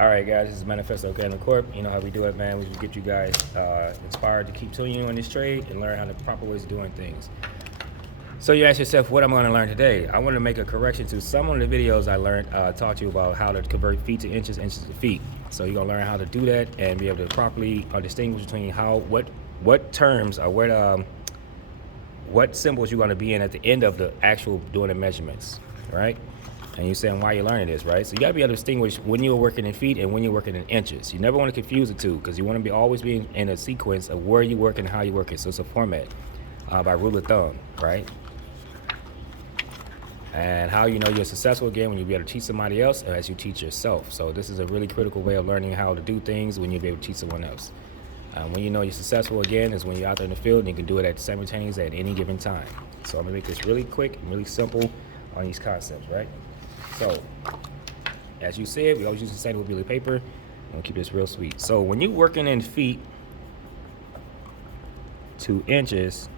All right, guys, this is Manifesto Academy Corp. You know how we do it, man. We just get you guys inspired to keep tuning in on this trade and learn how the proper ways of doing things. So you ask yourself, what am I going to learn today? I want to make a correction to some of the videos I learned, taught you about how to convert feet to inches, inches to feet. So you're going to learn how to do that and be able to properly distinguish between what terms or what symbols you're going to be in at the end of the actual doing the measurements, right? And you're saying why you're learning this, right? So you got to be able to distinguish when you're working in feet and when you're working in inches. You never want to confuse the two because you want to be always be in a sequence of where you work and how you work it. So it's a format by rule of thumb, right? And how you know you're successful again when you be able to teach somebody else as you teach yourself. So this is a really critical way of learning how to do things when you'll be able to teach someone else. When you know you're successful again is when you're out there in the field and you can do it at simultaneously at any given time. So I'm gonna make this really quick and really simple on these concepts, right? So as you said, we always use the same with paper. I'm gonna keep this real sweet. So when you're working in feet to inches,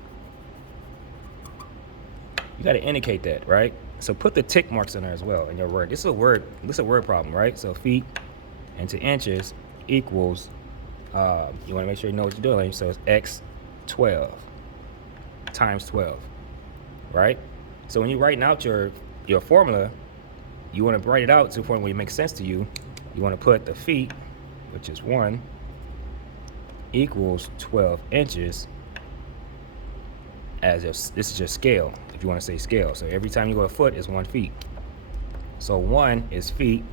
you got to indicate that, right? So put the tick marks in there as well in your word. This is a word problem, right? So feet into inches equals, you want to make sure you know what you're doing. So it's x 12 times 12, right? So when you're writing out your formula, you want to write it out to a point where it makes sense to you. You want to put the feet, which is 1, equals 12 inches as this is your scale, if you want to say scale. So every time you go a foot is 1 feet. So 1 is feet,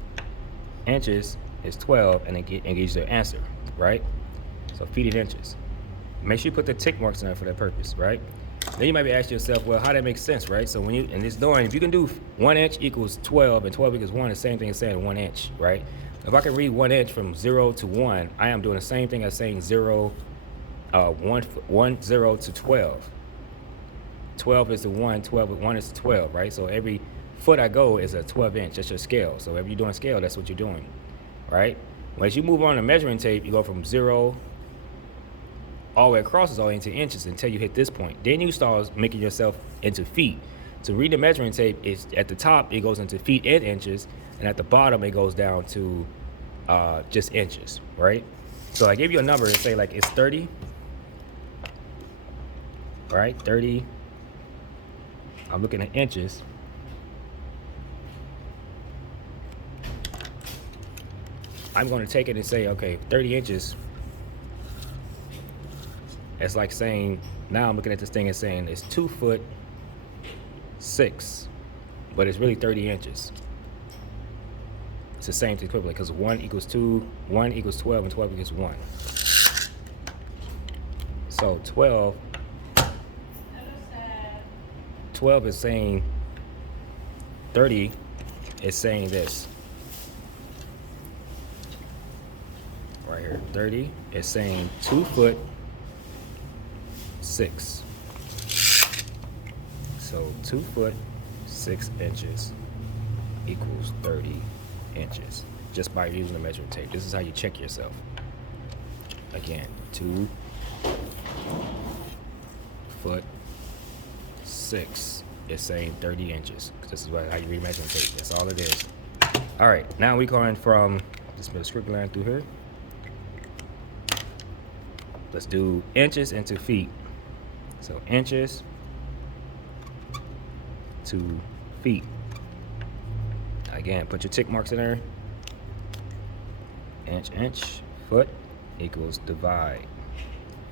inches is 12, and it gives you the answer, right? So feet and inches. Make sure you put the tick marks in there for that purpose, right? Then you might be asking yourself, well, how that makes sense, right? So when you, and it's doing, if you can do 1 inch equals 12 and 12 equals 1, the same thing as saying 1 inch, right? If I can read 1 inch from 0 to 1, I am doing the same thing as saying 0 to 12. 12 is the 1, 1 is the 12, right? So every foot I go is a 12 inch. That's your scale. So if you're doing scale, that's what you're doing, right? Once you move on to measuring tape, you go from 0 all the way across is all into inches until you hit this point. Then you start making yourself into feet. To read the measuring tape, is at the top it goes into feet and inches, and at the bottom it goes down to just inches, right? So I give you a number and say like it's 30, right? 30. I'm looking at inches. I'm going to take it and say, okay, 30 inches. It's like saying, now I'm looking at this thing and saying it's 2 foot 6, but it's really 30 inches. It's the same thing equivalent because 1 equals 2, 1 equals 12, and 12 equals 1. So 12 is saying 30 is saying this right here. 30 is saying 2 foot 6. So 2 foot 6 inches equals 30 inches just by using the measuring tape. This is how you check yourself. Again, 2 foot 6 is saying 30 inches. This is how you read measuring tape. That's all it is. All right, now we're going from just put a script line through here. Let's do inches into feet. So inches to feet. Again, put your tick marks in there. Inch, foot equals divide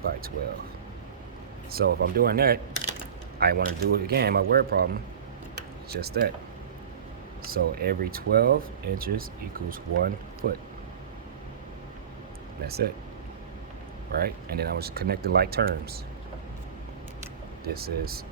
by 12. So if I'm doing that, I want to do it again, my word problem, just that. So every 12 inches equals 1 foot. That's it, right? And then I was connecting like terms. This is